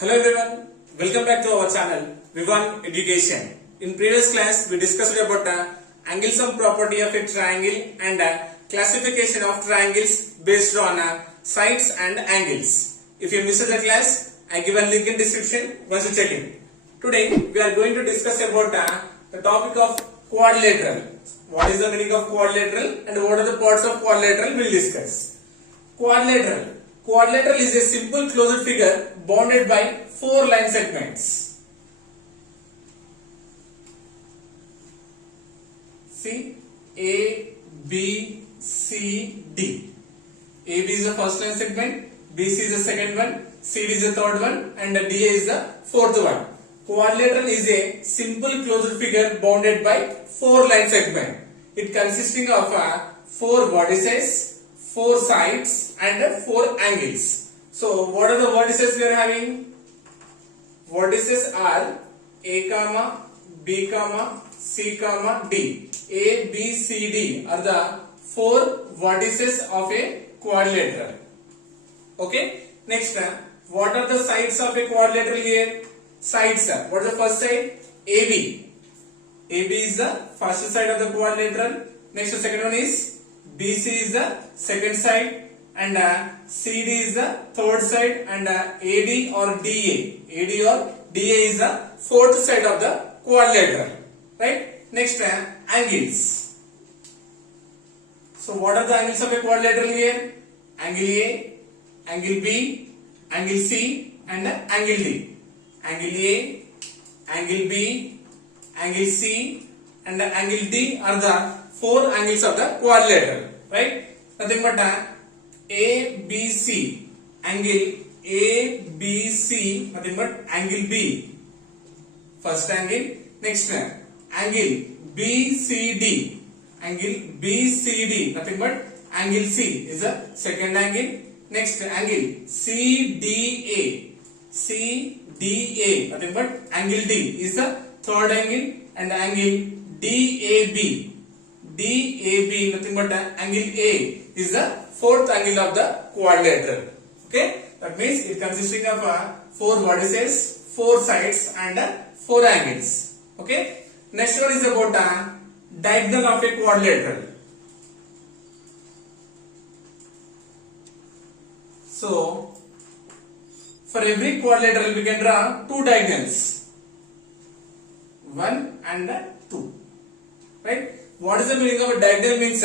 Hello everyone, welcome back to our channel Vivan Education. In previous class we discussed about angle sum property of a triangle and classification of triangles based on sides and angles. If you missed the class, I give a link in description once you check it. Today we are going to discuss about the topic of quadrilateral. What is the meaning of quadrilateral and what are the parts of quadrilateral we will discuss. Quadrilateral. Quadrilateral is a simple closed figure bounded by four line segments. See, A, B, C, D. AB is the first line segment, BC is the second one, CD is the third one, and DA is the fourth one. Quadrilateral is a simple closed figure bounded by four line segments. It consisting of four vertices, four sides, and four angles. So, what are the vertices we are having? Vertices are A, B, C, D. A, B, C, D are the four vertices of a quadrilateral. Okay. Next, what are the sides of a quadrilateral here? Sides. What is the first side? AB. AB is the first side of the quadrilateral. Next, the second one is BC is the second side. And CD is the third side, and AD or DA is the fourth side of the quadrilateral, right? Next, angles. So what are the angles of a quadrilateral here? Angle A, angle B, angle C, and angle D. Angle A, angle B, angle C, and angle D are the four angles of the quadrilateral, right? Nothing but ABC, angle ABC, nothing but angle B, first angle. Next, angle BCD, angle BCD, nothing but angle C is the second angle. Next, angle CDA, CDA, nothing but angle D is the third angle, and angle DAB, DAB, nothing but angle A is the fourth angle of the quadrilateral. Okay, that means it consisting of four vertices, four sides, and four angles. Okay, next one is about diagonal of a quadrilateral. So, for every quadrilateral we can draw two diagonals, 1 and 2. Right? What is the meaning of a diagonal? Means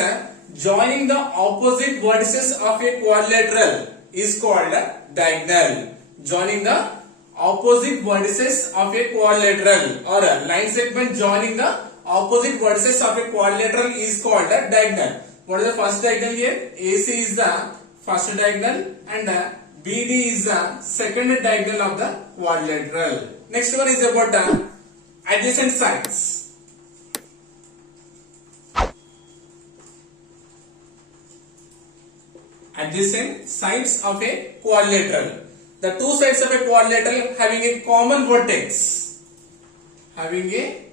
joining the opposite vertices of a quadrilateral is called a diagonal. Joining the opposite vertices of a quadrilateral or a line segment joining the opposite vertices of a quadrilateral is called a diagonal. What is the first diagonal here? AC is the first diagonal and BD is the second diagonal of the quadrilateral. Next one is about adjacent sides. Adjacent sides of a quadrilateral. The two sides of a quadrilateral having a common vertex. Having a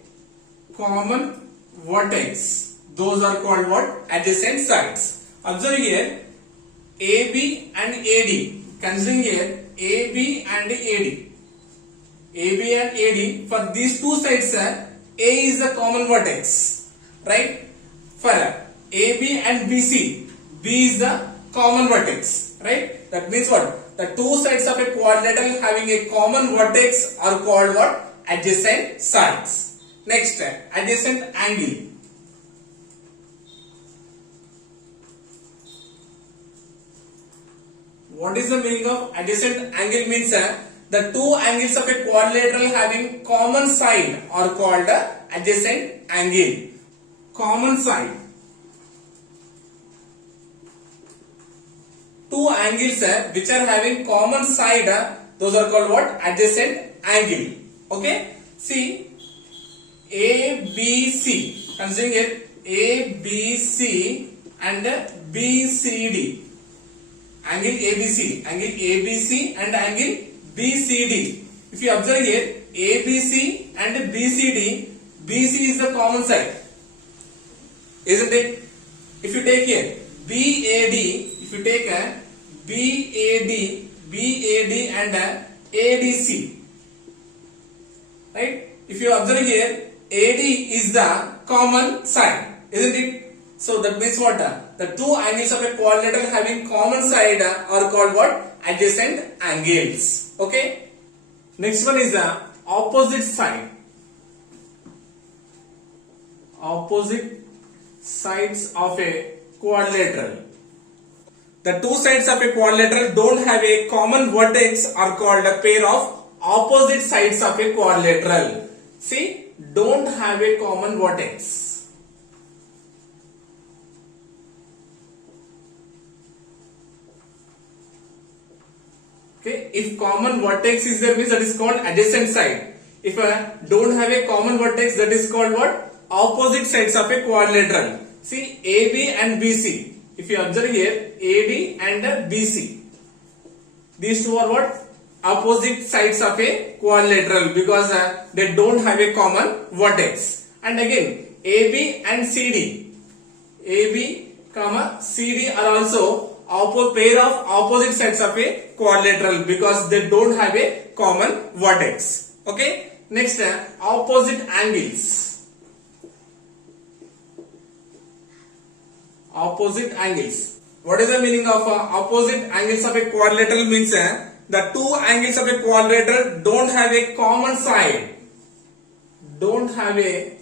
common vertex. Those are called what? Adjacent sides. Observe here AB and AD. Considering here AB and AD. AB and AD, for these two sides A is the common vertex. Right? For AB and BC, B is the common vertex, right? That means what? The two sides of a quadrilateral having a common vertex are called what? Adjacent sides. Next, adjacent angle. What is the meaning of adjacent angle? Means the two angles of a quadrilateral having common side are called adjacent angle. Common side. Two angles which are having common side, those are called what? Adjacent angle. Okay. See, ABC. Considering it ABC and BCD. Angle ABC, and angle BCD. If you observe here, ABC and BCD, BC is the common side, isn't it? If you take here BAD, if you take BAD and ADC. Right? If you observe here, AD is the common side, isn't it? So that means what? The two angles of a quadrilateral having common side are called what? Adjacent angles. Okay. Next one is the opposite side. Opposite sides of a quadrilateral. The two sides of a quadrilateral don't have a common vertex are called a pair of opposite sides of a quadrilateral. See, don't have a common vertex. Okay, if common vertex is there means that is called adjacent side. If don't have a common vertex, that is called what? Opposite sides of a quadrilateral. See, AB and BC. If you observe here, AD and BC. These two are what? Opposite sides of a quadrilateral because they don't have a common vertex. And again, AB and CD. AB, CD are also pair of opposite sides of a quadrilateral because they don't have a common vertex. Okay. Next, opposite angles. Opposite angles. What is the meaning of opposite angles of a quadrilateral? Means the two angles of a quadrilateral don't have a common side. Don't have a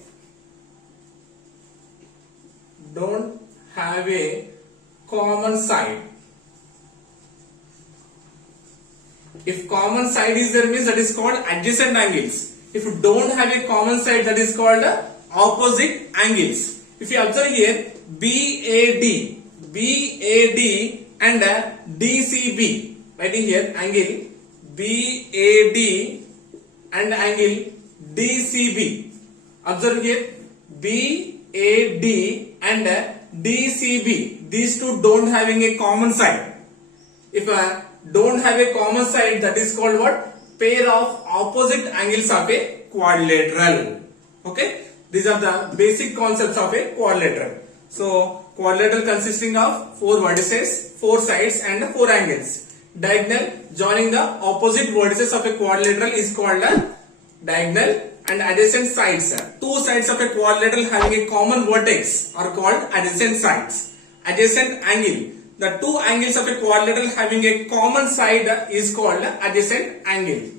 common side. If common side is there means that is called adjacent angles. If you don't have a common side, that is called opposite angles. If you observe here, BAD and DCB. Writing here angle BAD and angle DCB. Observe here, BAD and DCB. These two don't having a common side. If don't have a common side, that is called what? Pair of opposite angles of a quadrilateral. Okay. These are the basic concepts of a quadrilateral. So quadrilateral consisting of 4 vertices, 4 sides and 4 angles. Diagonal joining the opposite vertices of a quadrilateral is called a diagonal, and adjacent sides. Two sides of a quadrilateral having a common vertex are called adjacent sides. Adjacent angle. The two angles of a quadrilateral having a common side is called adjacent angle.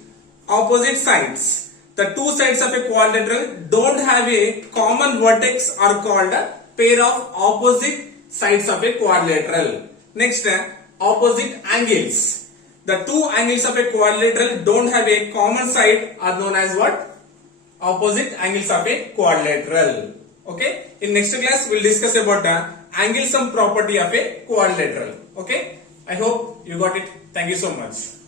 Opposite sides. The two sides of a quadrilateral don't have a common vertex are called a pair of opposite sides of a quadrilateral. Next, opposite angles. The two angles of a quadrilateral don't have a common side are known as what? Opposite angles of a quadrilateral. Okay. In next class, we'll discuss about angle sum property of a quadrilateral. Okay. I hope you got it. Thank you so much.